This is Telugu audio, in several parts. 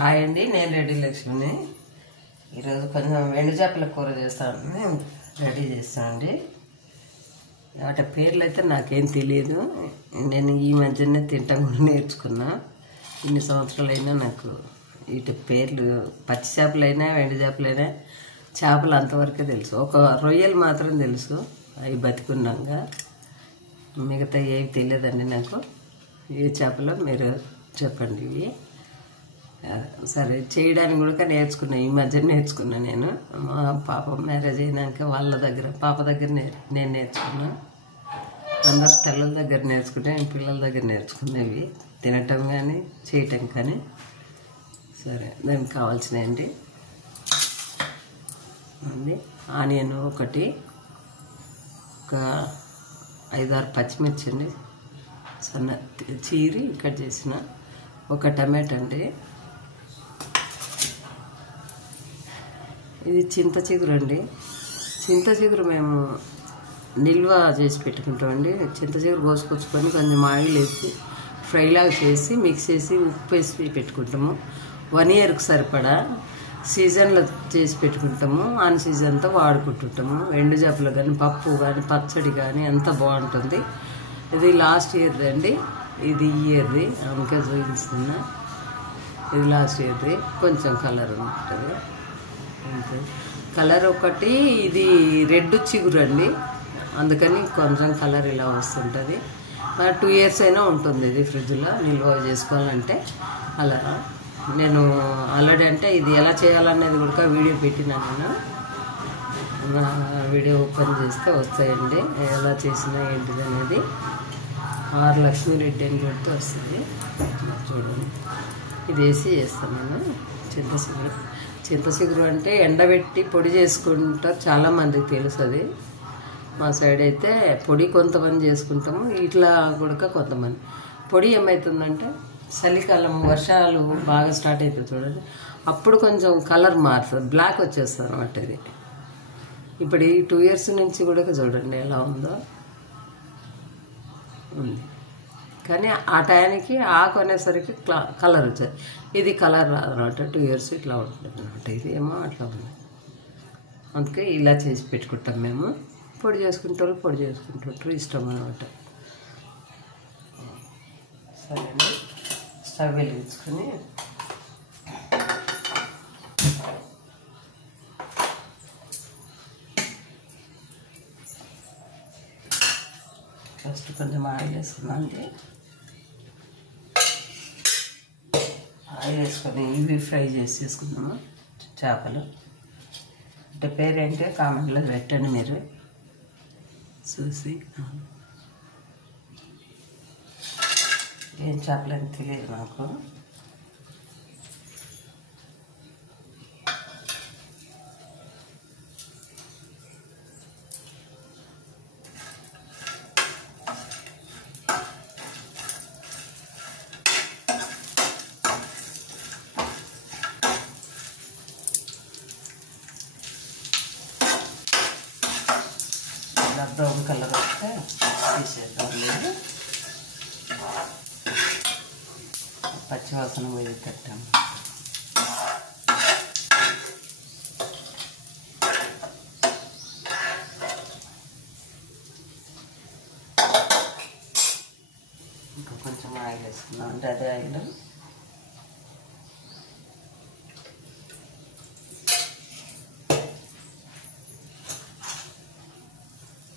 హాయ్ అండి, నేను రెడ్డి లక్ష్మిని. ఈరోజు కొంచెం ఎండు చేపల కూర చేస్తానని రెడీ చేస్తానండి. వాటి పేర్లు అయితే నాకేం తెలియదు. నేను ఈ మధ్యనే తింటాం కూడా నేర్చుకున్నా. ఇన్ని సంవత్సరాలైనా నాకు వీటి పేర్లు, పచ్చి చేపలైనా ఎండు చేపలైనా చేపలు అంతవరకే తెలుసు. ఒక రొయ్యలు మాత్రం తెలుసు, అవి బతికున్నాక. మిగతా ఏవి తెలియదండి నాకు. ఏ చేపలో మీరు చెప్పండి. ఇవి సరే చేయడానికి కూడా నేర్చుకున్నా, ఈ మధ్య నేర్చుకున్నా. నేను మా పాప మ్యారేజ్ అయినాక వాళ్ళ దగ్గర, పాప దగ్గర నేను నేర్చుకున్నా. అందరు తల్లుల దగ్గర నేర్చుకుంటే నేను పిల్లల దగ్గర నేర్చుకునేవి, తినటం కానీ చేయటం కానీ. సరే, దానికి కావాల్సినవి అండి, ఆనియన్ ఒకటి, ఒక 5-6 పచ్చిమిర్చి అండి సన్న చీరి కట్ చేసిన, ఒక టమాటా అండి, ఇది చింత చిగురు అండి. చింత చిగురు మేము నిల్వ చేసి పెట్టుకుంటామండి. చింత చిగురు కోసుకొచ్చుకొని కొంచెం ఆయిల్ వేసి ఫ్రైలాగా చేసి మిక్స్ చేసి ఉప్పు వేసి పెట్టుకుంటాము. 1 ఇయర్కి సరిపడా సీజన్లో చేసి పెట్టుకుంటాము. అన్ సీజన్తో వాడుకుంటుంటాము. ఎండు చేపలు కానీ, పప్పు కానీ, పచ్చడి కానీ ఎంత బాగుంటుంది. ఇది లాస్ట్ ఇయర్ది అండి, ఇది ఈ ఇయర్ది, అందుకే చూపిస్తున్నా. ఇది లాస్ట్ ఇయర్ది. కొంచెం కలర్ ఉంటుంది, కలర్ ఒకటి. ఇది రెడ్ చిగురు అండి, అందుకని కొంచెం కలర్ ఇలా వస్తుంటుంది. 2 ఇయర్స్ అయినా ఉంటుంది ఇది ఫ్రిడ్జ్లో నిల్వ చేసుకోవాలంటే. అలా నేను ఆల్రెడీ, అంటే ఇది ఎలా చేయాలనేది కూడా వీడియో పెట్టినా. నేను వీడియో ఓపెన్ చేస్తే వస్తాయండి ఎలా చేసినా ఏంటిది అనేది. ఆర్ లక్ష్మీరెడ్డి అని పెడితే వస్తుంది, చూడండి. ఇది వేసి చేస్తాను నేను. చింతచిగురు అంటే ఎండబెట్టి పొడి చేసుకుంటారు, చాలామందికి తెలుసు అది. మా సైడ్ అయితే పొడి కొంతమంది చేసుకుంటాము, ఇట్లా కూడా కొంతమంది. పొడి ఏమవుతుందంటే చలికాలం వర్షాలు బాగా స్టార్ట్ అవుతుంది చూడండి, అప్పుడు కొంచెం కలర్ మారుతుంది, బ్లాక్ వచ్చేస్తుంది అన్నమాట. ఇది ఇప్పుడు ఈ 2 ఇయర్స్ నుంచి కూడా చూడండి ఎలా ఉందో ఉంది. కానీ ఆ టైంకి ఆకు అనేసరికి కలర్ వచ్చేది. ఇది కలర్ రాదనమాట, 2 ఇయర్స్ ఇట్లా ఉంటుంది అనమాట. ఇది ఏమో అట్లా ఉంది, అందుకే ఇలా చేసి పెట్టుకుంటాం మేము. పొడి చేసుకుంటారు, పొడి చేసుకుంటుంటారు, ఇష్టం అనమాట. సరే అండి, స్టవ్ వెలిగించుకొని ఫస్ట్ కొంచెం ఆయిల్ వేసుకున్నాండి. ఆయిల్ వేసుకొని ఇవి ఫ్రై చేసుకుందాము. చేపలు అంటే పేరేంటే కామెంట్లో పెట్టండి మీరు చూసి. ఏం చేపలని తెలియదు నాకు. బ్రౌన్ కలర్ వస్తే తీసేద్దాం, లేదు పచ్చివాసన పోయి పెట్టాము. ఇంకా కొంచెం ఆయిల్ వేసుకున్నాం అంటే అదే ఆయిల్.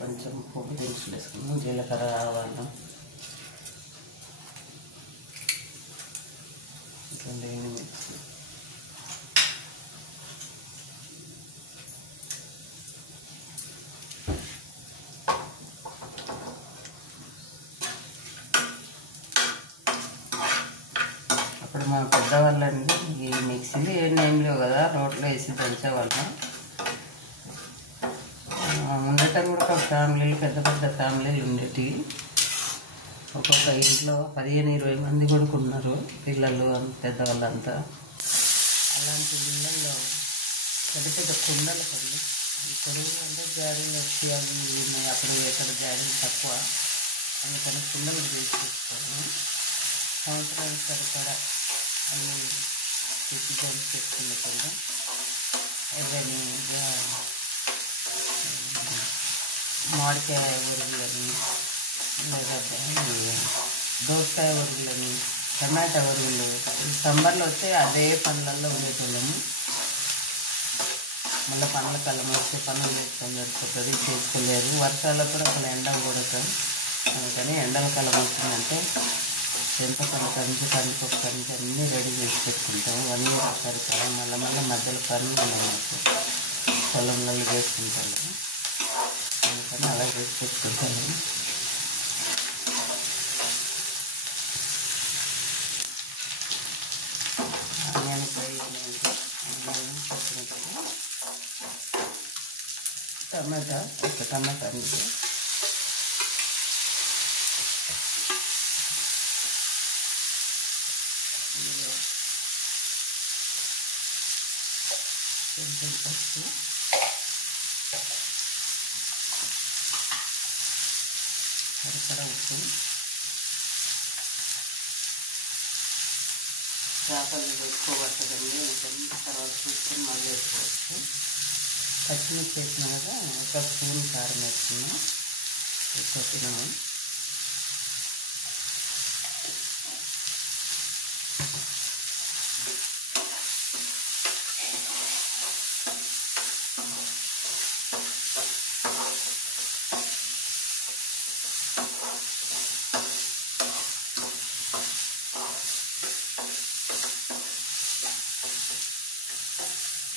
కొంచెం పోపు దినుసులు వేసుకున్నాం, జీలకర్ర, ఆవాలు, మిక్స్. అప్పుడు మా పెద్దవాళ్ళండి ఈ మిక్సీలు ఏం లేవు కదా, రోట్లో వేసి దంచేవాళ్ళం. ఉండటం కూడా ఒక ఫ్యామిలీలు, పెద్ద పెద్ద ఫ్యామిలీలు ఉండేవి. ఒక్కొక్క ఇంట్లో 15-20 మంది కూడా ఉన్నారు, పిల్లలు పెద్దవాళ్ళంతా. అలాంటి ఇళ్ళల్లో పెద్ద పెద్ద కుండలు కండి. ఇప్పుడు అంటే జాడీలు వచ్చి అవి ఉన్నాయి, అప్పుడు ఎక్కడ జాడీలు తక్కువ, అందుకని కుండలు తీసుకొస్తాను. సంవత్సరానికి సరిపడా అన్నీ చికెన్ పెట్టుకున్నట్టు అవన్నీ మామిడికాయ ఉరుగులని లేకపోతే దోసకాయ ఉరుగులని టమాటా ఉరుగులు సమ్మర్లో వస్తే అదే పనులలో ఉండేటోళ్ళము. మళ్ళీ పండ్ల కాలం వస్తే పనులు చేసుకొని సరిపోతుంది, చేసుకోలేదు. వర్షాలప్పుడు అసలు ఎండ కొడతాం, అందుకని ఎండల కాలం వచ్చిందంటే చింతపండు కంచి కందిపప్పు కంచి అన్నీ రెడీ చేసి పెట్టుకుంటాం. 1 year ఒకసారి కాలం మళ్ళీ మధ్యలో పనులు ఉన్నాయి మాకు, పొలంలో చేసుకుంటాను, అందుకని అలా చేసి పెట్టుకుంటాను. ఆనియన్ ఫ్రై టమాటా ఒక టమాటా అనేది కొంచెం పసుపు, సరిపడా ఉప్పు, చేపలు ఎక్కువ పట్టదండి, తర్వాత చూసుకొని మళ్ళీ వేసుకోవచ్చు. పచ్చిమిర్చి వేసినా కదా, ఒక స్పూన్ కారం వేసుకున్నాం, కొట్టినాము.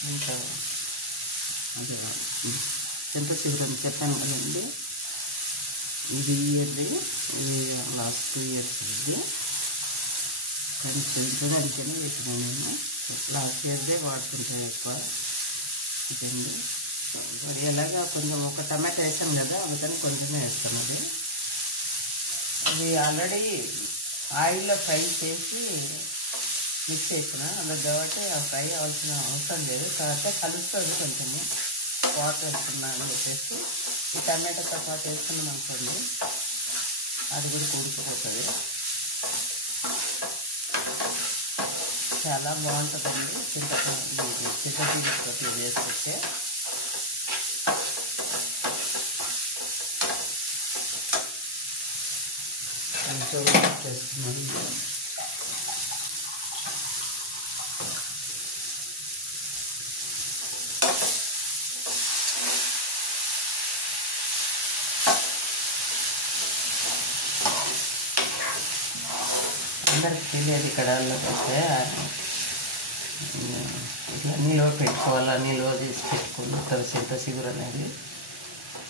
ఇంకా అదే చింతచిగురు చెప్పాను కదండి, ఇది ఇయర్ది, ఇది లాస్ట్ 2 years ఇది. కానీ చింతదానికనే పెట్టినాను నేను, లాస్ట్ ఇయర్దే వాడుతుంటాను ఎక్కువ. ఇదండి మరి ఎలాగా కొంచెం ఒక టమాటా వేసాం కదా, అందుకని కొంచెమే వేస్తాం. అది ఆల్రెడీ ఆయిల్లో ఫ్రై చేసి మిక్స్ చేసిన అందుకు కాబట్టి ఆ ఫ్రై అవ్వాల్సిన అవసరం లేదు. కాబట్టి కలుస్తుంది, కొంచెము వాటర్ వేసుకున్నాను అని చెప్పేసి ఈ టమాటాతో పాటు వేసుకున్నాం అనుకోండి, అది కూడా కూడుకుపోతుంది. చాలా బాగుంటుందండి చింతచిగురుతో చేసుకుంటే. చేస్తున్నాను అందరికి తెలియదు ఇక్కడ వస్తే ఇట్లా నిల్వ పెట్టుకోవాలా, నిల్వ చేసి పెట్టుకుంటారు చింతచిగురు అనేది.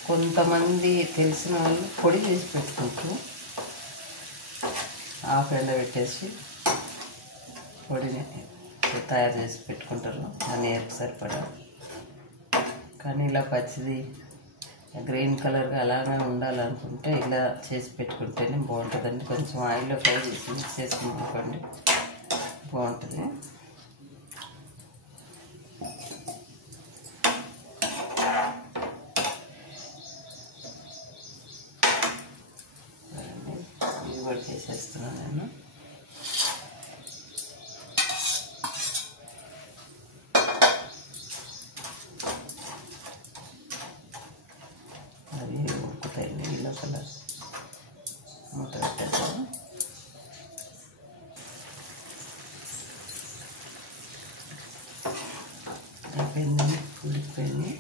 కొంతమంది తెలిసిన వాళ్ళు పొడి చేసి పెట్టుకుంటారు, హాఫ్ ఎండబెట్టేసి పొడిని తయారు చేసి పెట్టుకుంటారు 1 yearకి సరిపడా. కానీ ఇలా పచ్చిది గ్రీన్ కలర్గా అలానే ఉండాలనుకుంటే ఇలా చేసి పెట్టుకుంటేనే బాగుంటుందండి. కొంచెం ఆయిల్లో ఫ్రై చేసి మిక్స్ చేసుకుని అనుకోండి, బాగుంటుంది. ఇది కూడా చేసేస్తున్నాను నేను. అది ఉడుకుతాయి నీళ్ళ కలర్ మూత పెట్టేస్తాను. అయిపోయింది, ఉడికిపోయింది.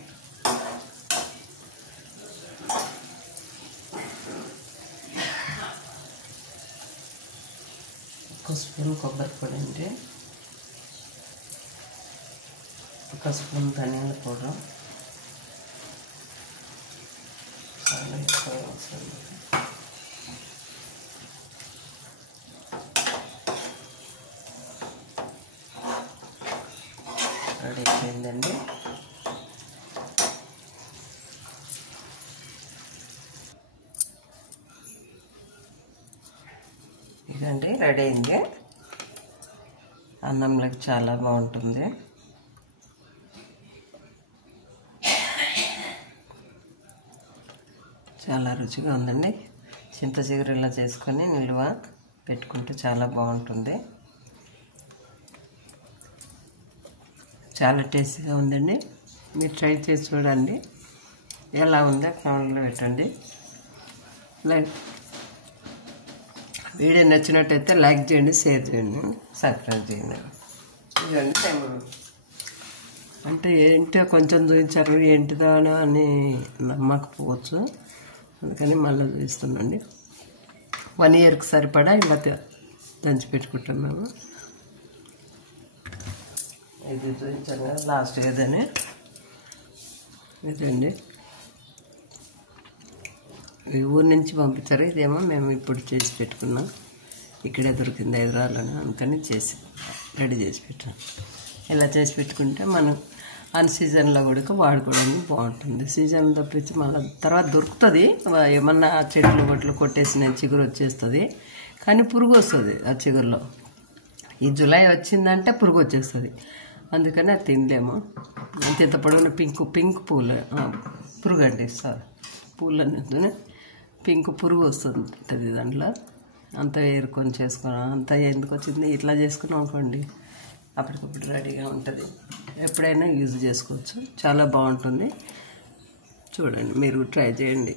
ఒక స్పూన్ కొబ్బరి పొడి అండి, ఒక స్పూన్ ధనియాల పౌడర్, చాలా ఎక్కువ అవసరం లేదు. రెడీ అయిపోయిందండి. ఇదండి రెడీ అయింది. అన్నంలోకి చాలా బాగుంటుంది. చాలా రుచిగా ఉందండి. చింతచిగురు ఇలా చేసుకొని నిల్వ పెట్టుకుంటే చాలా బాగుంటుంది. చాలా టేస్టీగా ఉందండి. మీరు ట్రై చేసి చూడండి, ఎలా ఉందో కామెంట్లో పెట్టండి. లైక్ వీడియో నచ్చినట్టయితే లైక్ చేయండి, షేర్ చేయండి, సబ్స్క్రైబ్ చేయండి. ఇదండి టైం అంటే ఏంటో కొంచెం చూపించారు, ఏంటిదో అని నమ్మకపోవచ్చు, అందుకని మళ్ళీ చూపిస్తున్నాండి. 1 ఇయర్కి సరిపడా ఇలా దంచి పెట్టుకుంటున్నాము. ఇది చూపించాను కదా లాస్ట్ ఏదని, ఇదండి. ఈ ఊరు నుంచి పంపించారు, ఇదేమో మేము ఇప్పుడు చేసి పెట్టుకున్నాం. ఇక్కడే దొరికింది హైదరాబాద్లోనే, అందుకని రెడీ చేసి పెట్టాం. ఇలా చేసి పెట్టుకుంటే మనం అన్ సీజన్లో కూడా వాడుకోవడానికి బాగుంటుంది. సీజన్ తప్పించి మళ్ళీ తర్వాత దొరుకుతుంది, ఏమన్నా చెట్లు బొట్లు కొట్టేసిన చిగురు వచ్చేస్తుంది, కానీ పురుగు వస్తుంది ఆ చిగురులో. ఈ జూలై వచ్చిందంటే పురుగు వచ్చేస్తుంది, అందుకని అది తినలేము. అంత పొడవున పింక్ పూలు పురుగు అండి, సార్ పూలన్నీ పింక్ పురుగు వస్తుంది దాంట్లో. అంత ఏరుకొని చేసుకున్నాం, అంత ఎందుకు వచ్చింది ఇట్లా చేసుకున్నాం అనుకోండి, అప్పటికప్పుడు రెడీగా ఉంటుంది, ఎప్పుడైనా యూజ్ చేసుకోవచ్చు. చాలా బాగుంటుంది, చూడండి, మీరు ట్రై చేయండి.